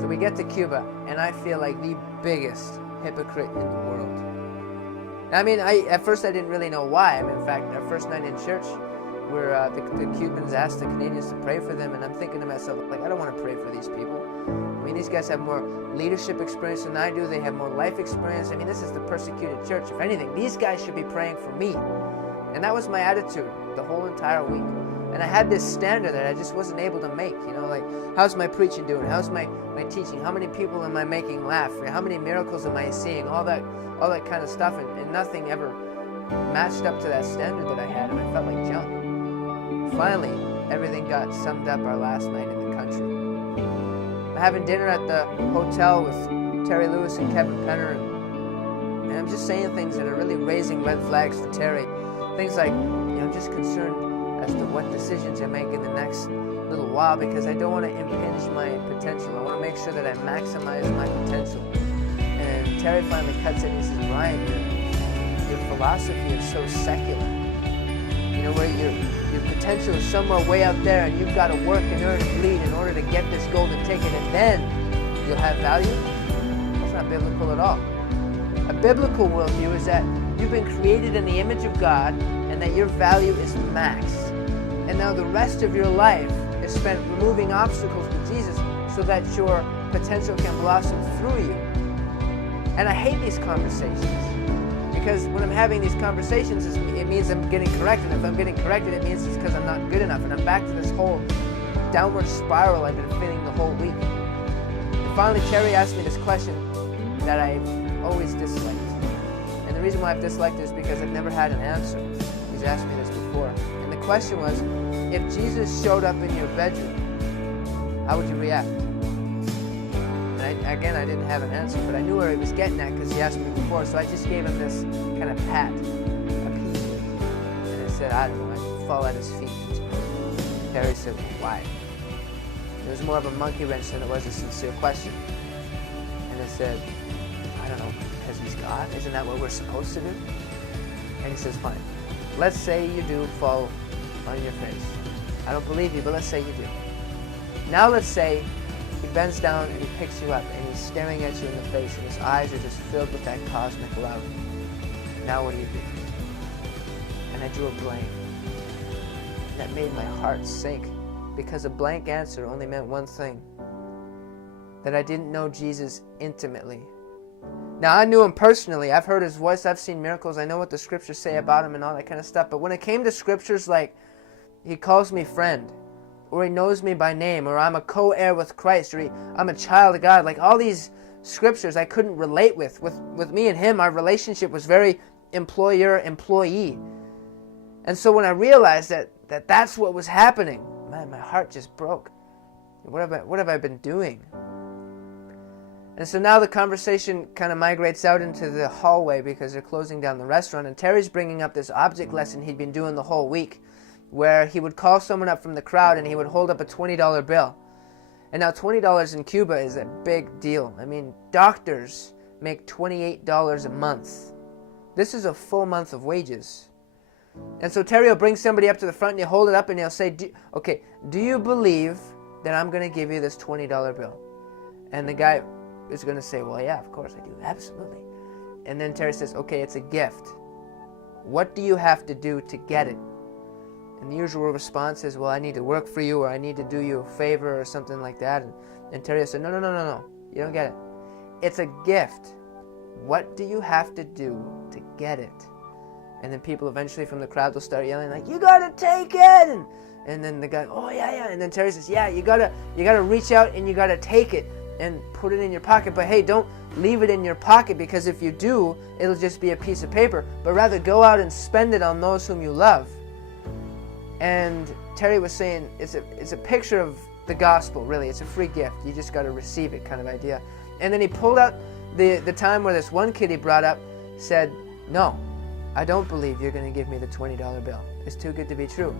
So we get to Cuba, and I feel like the biggest hypocrite in the world. I mean, at first I didn't really know why. I mean, in fact, our first night in church, where the Cubans asked the Canadians to pray for them, and I'm thinking to myself, like, I don't want to pray for these people. I mean, these guys have more leadership experience than I do. They have more life experience. I mean, this is the persecuted church. If anything, these guys should be praying for me. And that was my attitude the whole entire week. And I had this standard that I just wasn't able to make. You know, like, how's my preaching doing? How's my teaching? How many people am I making laugh? How many miracles am I seeing? All that kind of stuff. And nothing ever matched up to that standard that I had. And I felt like junk. Finally, everything got summed up our last night in the country. I'm having dinner at the hotel with Terry Lewis and Kevin Penner, and I'm just saying things that are really raising red flags for Terry. Things like, I'm just concerned as to what decisions I make in the next little while, because I don't want to impinge my potential. I want to make sure that I maximize my potential. And Terry finally cuts it and he says, Brian, your philosophy is so secular. You know, where your potential is somewhere way out there, and you've got to work and earn and bleed in order to get this golden ticket, and then you'll have value. That's not biblical at all. A biblical worldview is that you've been created in the image of God, and that your value is max. And now the rest of your life is spent removing obstacles with Jesus so that your potential can blossom through you. And I hate these conversations. Because when I'm having these conversations, it means I'm getting corrected. If I'm getting corrected, it means it's because I'm not good enough. And I'm back to this whole downward spiral I've been feeling the whole week. And finally, Terry asked me this question that I've always disliked. And the reason why I've disliked it is because I've never had an answer. He's asked me this before. And the question was, if Jesus showed up in your bedroom, how would you react? Again, I didn't have an answer, but I knew where he was getting at because he asked me before, so I just gave him this kind of pat, appeasement, and I said, I don't know, I'd fall at his feet. Terry said, why? It was more of a monkey wrench than it was a sincere question. And I said, I don't know, because he's God? Isn't that what we're supposed to do? And he says, fine. Let's say you do fall on your face. I don't believe you, but let's say you do. Now let's say he bends down and he picks you up and he's staring at you in the face and his eyes are just filled with that cosmic love. Now what do you do? And I drew a blank. That made my heart sink, because a blank answer only meant one thing: that I didn't know Jesus intimately. Now, I knew him personally. I've heard his voice. I've seen miracles. I know what the scriptures say about him and all that kind of stuff. But when it came to scriptures like he calls me friend, or he knows me by name, or I'm a co-heir with Christ, or I'm a child of God, like all these scriptures I couldn't relate with. With me and him, our relationship was very employer-employee. And so when I realized that that's what was happening, man, my heart just broke. What have I been doing? And so now the conversation kind of migrates out into the hallway because they're closing down the restaurant, and Terry's bringing up this object lesson he'd been doing the whole week, where he would call someone up from the crowd and he would hold up a $20 bill. And now $20 in Cuba is a big deal. I mean, doctors make $28 a month. This is a full month of wages. And so Terry will bring somebody up to the front and he'll hold it up and he'll say, do you believe that I'm going to give you this $20 bill? And the guy is going to say, well, yeah, of course I do, absolutely. And then Terry says, okay, it's a gift. What do you have to do to get it? And the usual response is, well, I need to work for you, or I need to do you a favor, or something like that. And Terry said, no, you don't get it. It's a gift. What do you have to do to get it? And then people eventually from the crowd will start yelling like, you gotta take it! And then the guy, oh yeah. And then Terry says, yeah, you gotta reach out and you gotta take it and put it in your pocket. But hey, don't leave it in your pocket, because if you do, it'll just be a piece of paper. But rather go out and spend it on those whom you love. And Terry was saying it's a picture of the gospel, really. It's a free gift. You just got to receive it, kind of idea. And then he pulled out the time where this one kid he brought up said, no, I don't believe you're going to give me the $20 bill. It's too good to be true.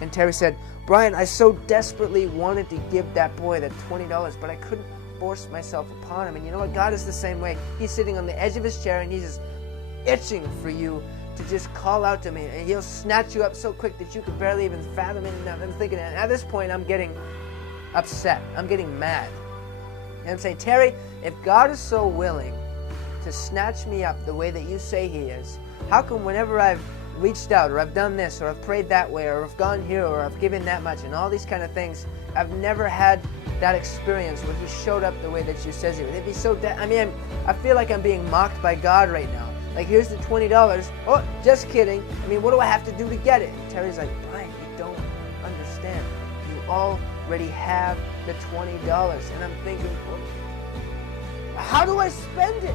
And Terry said, Brian, I so desperately wanted to give that boy that $20, but I couldn't force myself upon him. And you know what? God is the same way. He's sitting on the edge of his chair and he's just itching for you to just call out to me, and he'll snatch you up so quick that you could barely even fathom it. And I'm thinking, at this point, I'm getting upset. I'm getting mad. And I'm saying, Terry, if God is so willing to snatch me up the way that you say he is, how come whenever I've reached out, or I've done this, or I've prayed that way, or I've gone here, or I've given that much, and all these kind of things, I've never had that experience where he showed up the way that you says he would? It'd be so I feel like I'm being mocked by God right now. Like, here's the $20. Oh, just kidding. I mean, what do I have to do to get it? And Terry's like, Brian, you don't understand. You already have the $20. And I'm thinking, well, how do I spend it?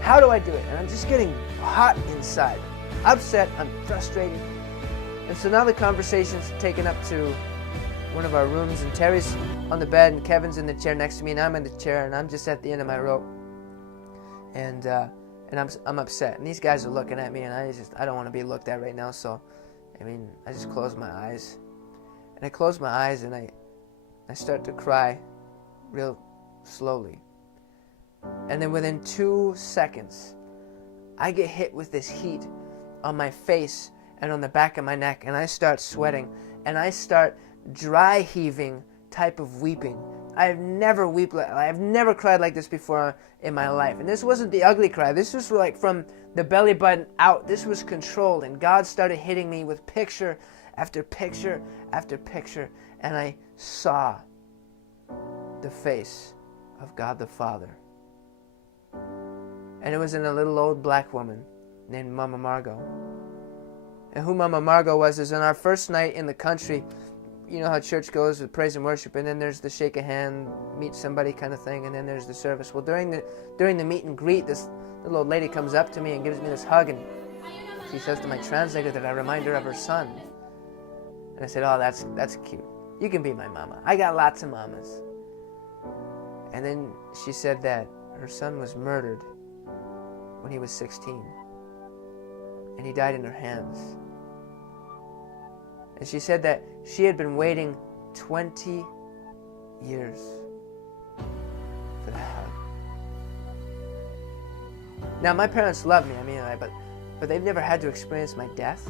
How do I do it? And I'm just getting hot inside. Upset, I'm frustrated. And so now the conversation's taken up to one of our rooms, and Terry's on the bed, and Kevin's in the chair next to me, and I'm in the chair, and I'm just at the end of my rope. And I'm upset. And these guys are looking at me, and I don't want to be looked at right now, so I just close my eyes. And I close my eyes, and I start to cry real slowly. And then within 2 seconds, I get hit with this heat on my face and on the back of my neck, and I start sweating, and I start dry heaving type of weeping. I've never cried like this before in my life. And this wasn't the ugly cry. This was like from the belly button out. This was controlled, and God started hitting me with picture after picture after picture, and I saw the face of God the Father. And it was in a little old black woman named Mama Margot. And who Mama Margot was is on our first night in the country, you know how church goes with praise and worship, and then there's the shake a hand, meet somebody kind of thing, and then there's the service. Well, during the meet and greet, this little old lady comes up to me and gives me this hug, and she says to my translator that I remind her of her son. And I said, oh, that's cute. You can be my mama. I got lots of mamas. And then she said that her son was murdered when he was 16, and he died in her hands. And she said that she had been waiting 20 years for that hug. Now, my parents love me, but they've never had to experience my death,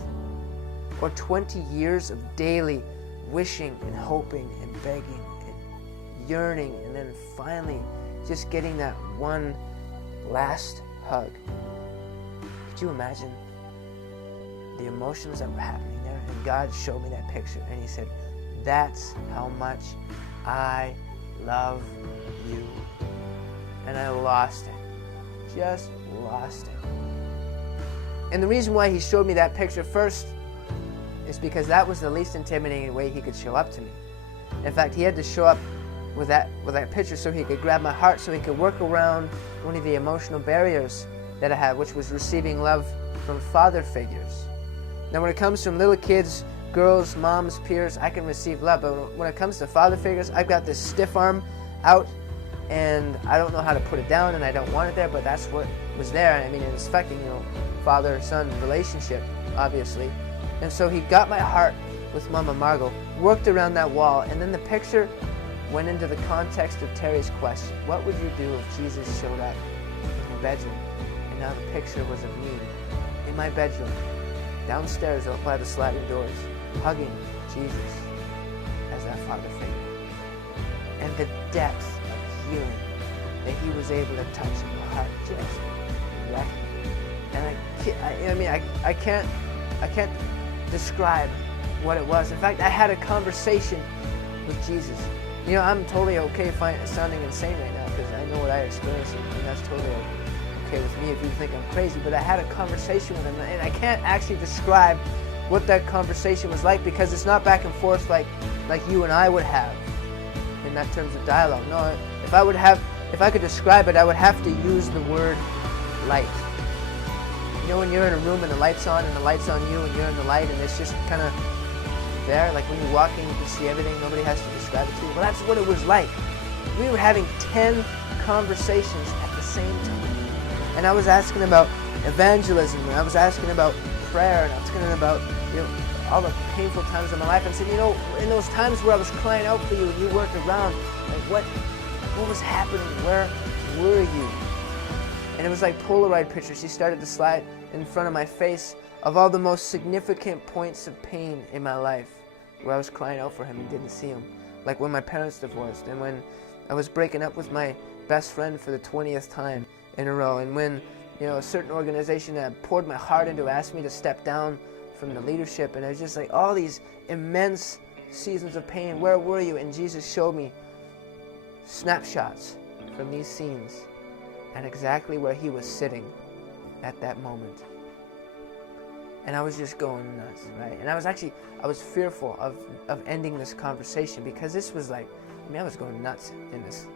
or 20 years of daily wishing and hoping and begging and yearning, and then finally just getting that one last hug. Could you imagine the emotions that were happening there? And God showed me that picture, and he said, that's how much I love you. And I lost it. Just lost it. And the reason why he showed me that picture first is because that was the least intimidating way he could show up to me. In fact, he had to show up with that picture so he could grab my heart, so he could work around one of the emotional barriers that I had, which was receiving love from father figures. Now, when it comes from little kids, girls, moms, peers, I can receive love. But when it comes to father figures, I've got this stiff arm out, and I don't know how to put it down, and I don't want it there, but that's what was there. It was affecting, father-son relationship, obviously. And so he got my heart with Mama Margot, worked around that wall, and then the picture went into the context of Terry's question. What would you do if Jesus showed up in your bedroom? And now the picture was of me in my bedroom, downstairs up by the sliding doors, hugging Jesus as that father figure. And the depth of healing that he was able to touch in my heart just wrecked me. And I can't describe what it was. In fact, I had a conversation with Jesus. I'm totally okay sounding insane right now because I know what I experienced, and that's totally okay with me if you think I'm crazy. But I had a conversation with him, and I can't actually describe what that conversation was like because it's not back and forth like you and I would have in that terms of dialogue. No, if I could describe it, I would have to use the word light. When you're in a room and the light's on and the light's on you and you're in the light and it's just kind of there, like when you walk in you can see everything, nobody has to describe it to you. Well, that's what it was like. We were having 10 conversations at the same time. And I was asking about evangelism, and I was asking about prayer, and I was asking about all the painful times of my life. And I said, in those times where I was crying out for you and you weren't around, like what was happening? Where were you? And it was like Polaroid pictures. He started to slide in front of my face of all the most significant points of pain in my life where I was crying out for him and didn't see him. Like when my parents divorced, and when I was breaking up with my best friend for the 20th time in a row. And when, a certain organization that I poured my heart into asked me to step down from the leadership, and it was just like all these immense seasons of pain. Where were you? And Jesus showed me snapshots from these scenes and exactly where he was sitting at that moment. And I was just going nuts, right? And I was fearful of ending this conversation, because this was like, I was going nuts in this.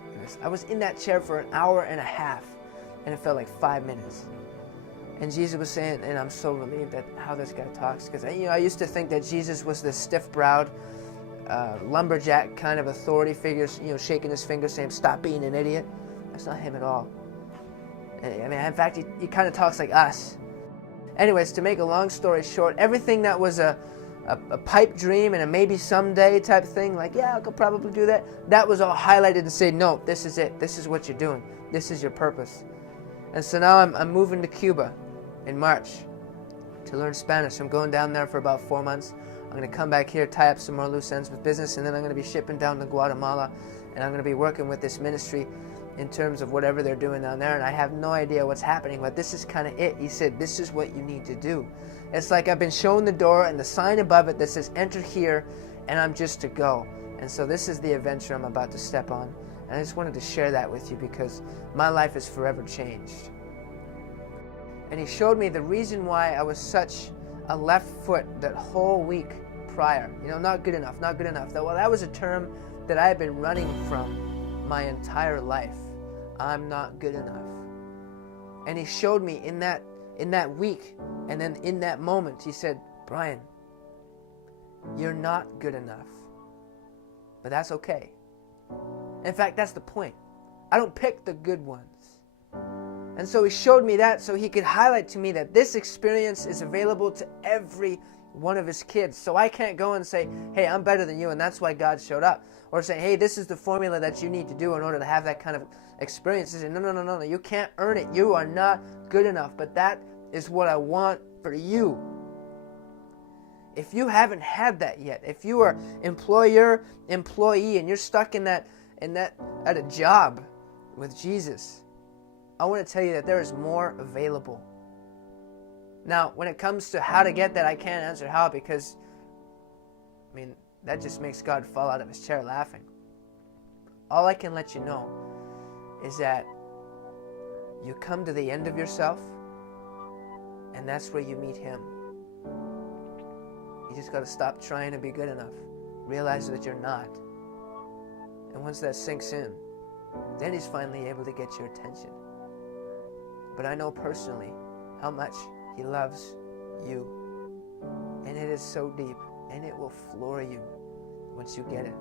I was in that chair for an hour and a half, and it felt like 5 minutes. And Jesus was saying, and I'm so relieved at how this guy talks, because I used to think that Jesus was this stiff-browed, lumberjack kind of authority figure, shaking his finger saying, "Stop being an idiot." That's not him at all. In fact, he kind of talks like us. Anyways, to make a long story short, everything that was a pipe dream and a maybe someday type thing, like, yeah, I could probably do that, that was all highlighted and said, no, this is it. This is what you're doing. This is your purpose. And so now I'm moving to Cuba in March to learn Spanish. I'm going down there for about 4 months. I'm going to come back here, tie up some more loose ends with business, and then I'm going to be shipping down to Guatemala, and I'm going to be working with this ministry in terms of whatever they're doing down there, and I have no idea what's happening, but this is kind of it. He said, this is what you need to do. It's like I've been shown the door and the sign above it that says, enter here, and I'm just to go. And so this is the adventure I'm about to step on. And I just wanted to share that with you, because my life is forever changed. And he showed me the reason why I was such a left foot that whole week prior. Not good enough, not good enough. Well, that was a term that I had been running from my entire life. I'm not good enough. And he showed me in that week, and then in that moment, he said, Brian, you're not good enough. But that's okay. In fact, that's the point. I don't pick the good ones. And so he showed me that so he could highlight to me that this experience is available to every one of his kids. So I can't go and say, hey, I'm better than you, and that's why God showed up. Or say, hey, this is the formula that you need to do in order to have that kind of experience. He said, no, you can't earn it. You are not good enough. But that is what I want for you. If you haven't had that yet, if you are employer, employee, and you're stuck in that at a job with Jesus, I want to tell you that there is more available. Now, when it comes to how to get that, I can't answer how, because, that just makes God fall out of his chair laughing. All I can let you know is that you come to the end of yourself, and that's where you meet him. You just got to stop trying to be good enough. Realize that you're not. And once that sinks in, then he's finally able to get your attention. But I know personally how much he loves you. And it is so deep, and it will floor you once you get it.